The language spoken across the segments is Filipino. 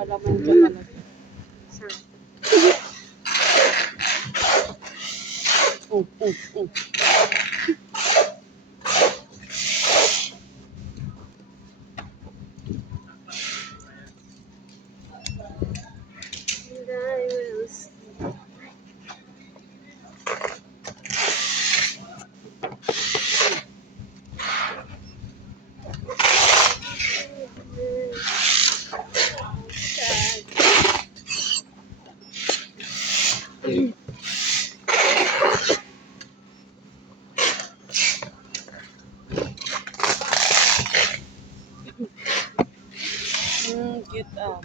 Palaman ka talaga. Sir. And I will see. Cute ah.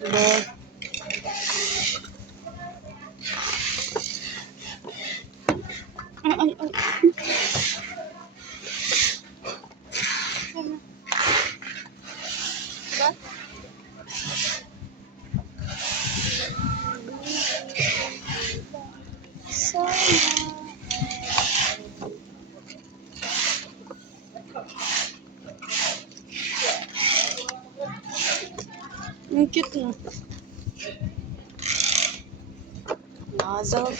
Diba? Ay. Diba? Ang cute na. Nozzle.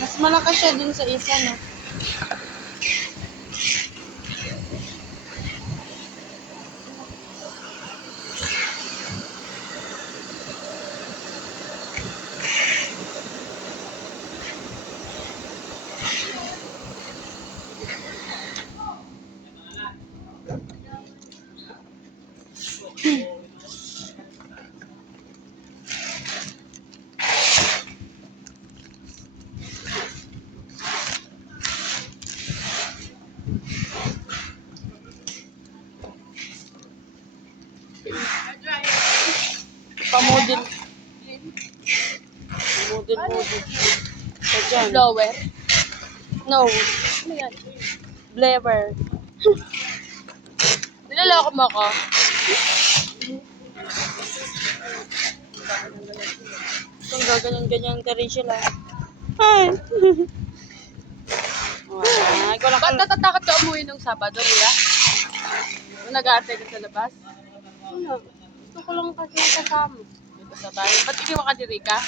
Mas malakas siya dun sa isa, no? Pa-model. Model. So, dyan. Blower. No. Ano yan? Blower. Nilalako mo ako. Kung gaganyan-ganyan ka rin sila. Ay! Wala Ba't ka. natatakot ka umuwi nung Sabado, Kuya? Nung nag-aantay ka sa labas? Ano? Gusto ko lang kasi kasama. Dito sa bahay. Ba't iniwan ka ni Rika?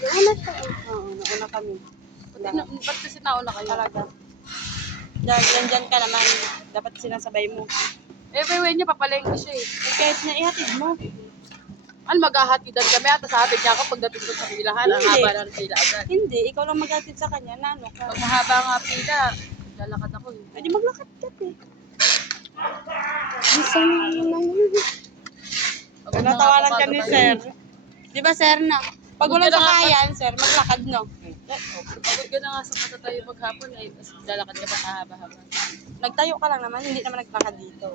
Nauna siya. Oo, nauna kami. Ba't kasi nauna kayo? Talaga. Dyan ka naman. Dapat sinasabay mo. Everywhere niya, papalengke siya eh. Eh, kahit na ihatid mo. Ano, maghahatidan kami at sabi niya ako pagdating ko sa pilahan, ang Hindi. haba ng pila agad. Hindi, ikaw lang maghatid sa kanya na ano ka. Pag mahaba nga pila, lalakad ako eh. Pwede maglakad ka eh. Isang lang. Pag Natawanan ka ni mga sir. Di ba sir na? Pag Huwag walang ka na nga- sakayan, sir, maglakad no. Pagod ka na nga sa katatayo maghapon eh, tapos lalakad ka pa kahaba-haba. Nagtayo ka lang naman, hindi naman naglakad dito.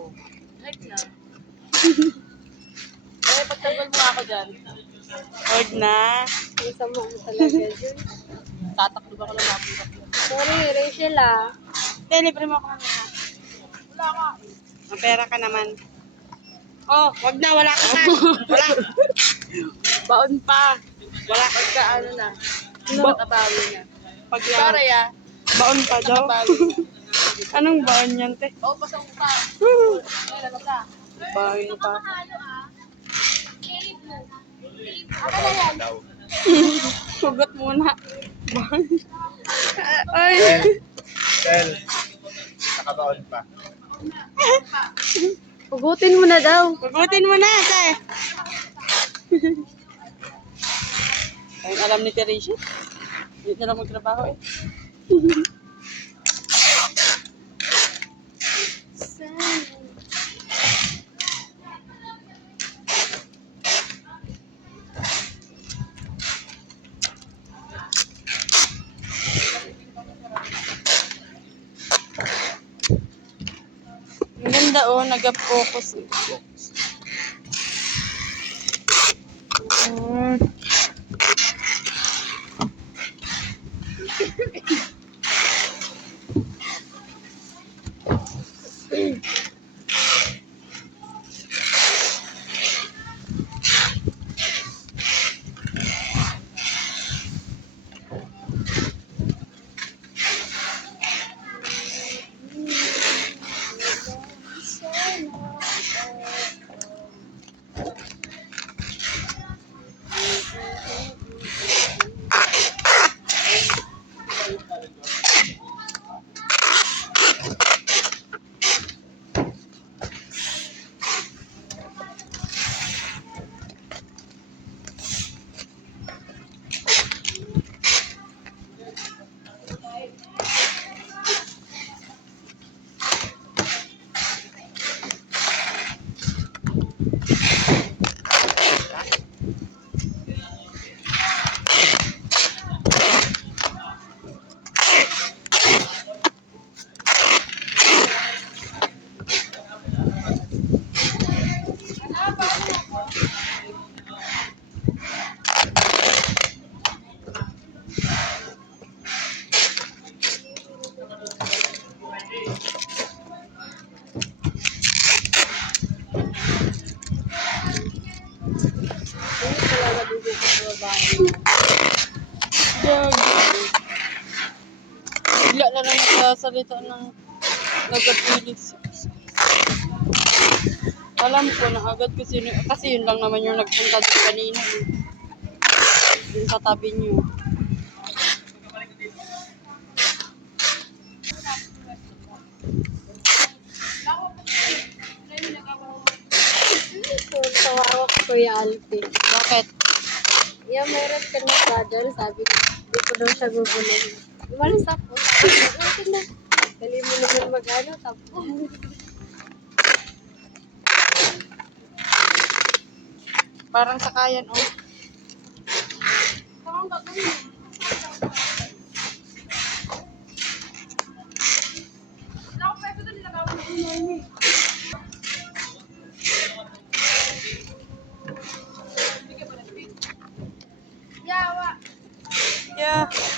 Right na. Eh, pagtagal mo nga ako dyan. Huwag na. Ang sama mo talaga dyan. Tataklo ba ko lang mapurap yun? Sorry, Rachel ah. Libre mo ako naman ha. Wala ka. Mapera ka naman. Oh, wag na, wala ka na. Wala. Baon pa. Wala. Pagka ano na. Nakabawi na. Pag Para ya. baon pa daw. Nakabawi. Anong baon yan, te? Oo, pasang ka. Ay, ano ka? Baon pa. Sugat muna. Baon. Ay. Tel, nakabaon pa. Pugutin mo na daw. Pagutin mo na, te. Ay, alam ni Teresha. Hindi na lang magtrabaho eh. Ang ganda oh, nag-focus. Bigla na lang nagsasalita ng nagkapilis. Alam ko na agad kasi yun lang naman yung nagpunta doon kanina. Yung sa tabi niyo. So, tawa ko Kuya Alpi. Bakit? Yeah, meron ka na brother. Sabi ko, di ko daw siya gugulong. Umalis ako. Sabi ko, okay na. Dali mo naman mag-ano. Tapos, Parang sakayan, oh. Yeah.